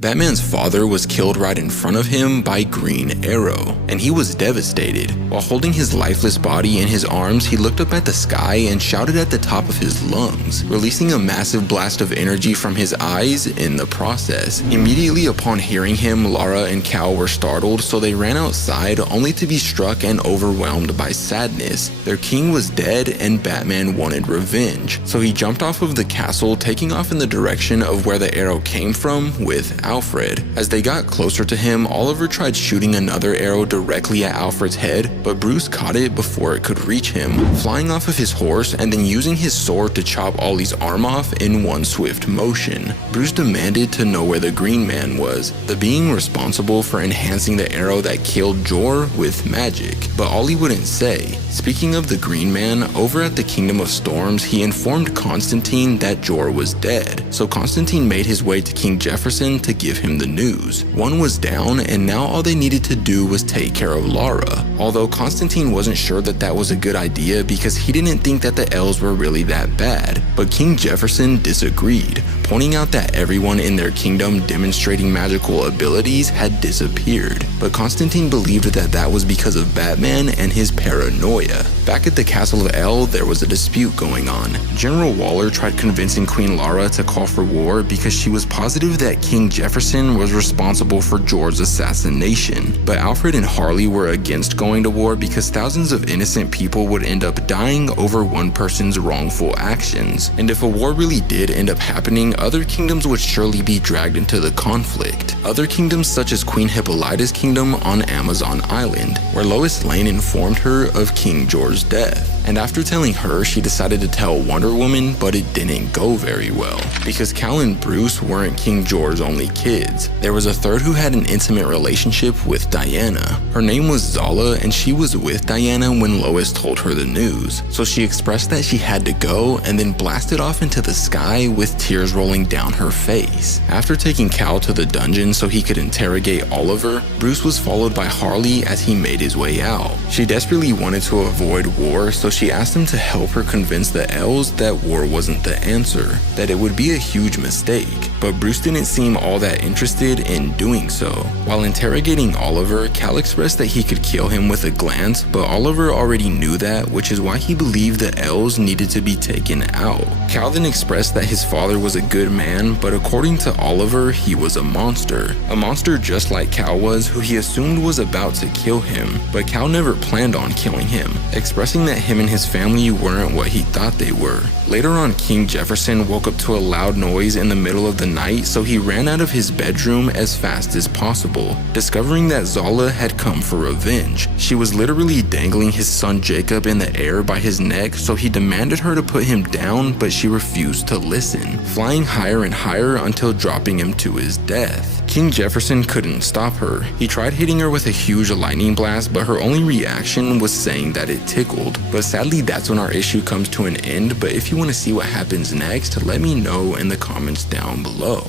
Batman's father was killed right in front of him by Green Arrow, and he was devastated. While holding his lifeless body in his arms, he looked up at the sky and shouted at the top of his lungs, releasing a massive blast of energy from his eyes in the process. Immediately upon hearing him, Lara and Cal were startled, so they ran outside only to be struck and overwhelmed by sadness. Their king was dead and Batman wanted revenge, so he jumped off of the castle, taking off in the direction of where the arrow came from with Alfred. As they got closer to him, Oliver tried shooting another arrow directly at Alfred's head, but Bruce caught it before it could reach him, flying off of his horse and then using his sword to chop Ollie's arm off in one swift motion. Bruce demanded to know where the Green Man was, the being responsible for enhancing the arrow that killed Jor with magic, but Ollie wouldn't say. Speaking of the Green Man, over at the Kingdom of Storms, he informed Constantine that Jor was dead, so Constantine made his way to King Jefferson to give him the news. One was down, and now all they needed to do was take care of Lara, although Constantine wasn't sure that that was a good idea because he didn't think that the elves were really that bad. But King Jefferson disagreed, pointing out that everyone in their kingdom demonstrating magical abilities had disappeared. But Constantine believed that that was because of Batman and his paranoia. Back at the Castle of El, there was a dispute going on. General Waller tried convincing Queen Lara to call for war because she was positive that King Jefferson was responsible for Jor's assassination. But Alfred and Harley were against going to war because thousands of innocent people would end up dying over one person's wrongful actions. And if a war really did end up happening, other kingdoms would surely be dragged into the conflict. Other kingdoms such as Queen Hippolyta's kingdom on Amazon Island, where Lois Lane informed her of King Jor's death. And after telling her, she decided to tell Wonder Woman, but it didn't go very well. Because Cal and Bruce weren't King Jor's only kids. There was a third who had an intimate relationship with Diana. Her name was Zala, and she was with Diana when Lois told her the news. So she expressed that she had to go and then blasted off into the sky with tears rolling down her face. After taking Cal to the dungeon so he could interrogate Oliver, Bruce was followed by Harley as he made his way out. She desperately wanted to avoid war, so she asked him to help her convince the elves that war wasn't the answer, that it would be a huge mistake. But Bruce didn't seem all that interested in doing so. While interrogating Oliver, Cal expressed that he could kill him with a glance, but Oliver already knew that, which is why he believed the elves needed to be taken out. Cal then expressed that his father was a good man, but according to Oliver, he was a monster. A monster just like Cal was, who he assumed was about to kill him, but Cal never planned on killing him, expressing that him and his family weren't what he thought they were. Later on, King Jefferson woke up to a loud noise in the middle of the night, so he ran out of his bedroom as fast as possible, discovering that Zala had come for revenge. She was literally dangling his son Jacob in the air by his neck, so he demanded her to put him down, but she refused to listen, flying higher and higher until dropping him to his death. King Jefferson couldn't stop her. He tried hitting her with a huge lightning blast, but her only reaction was saying that it tickled. But sadly, that's when our issue comes to an end. But if you want to see what happens next, let me know in the comments down below.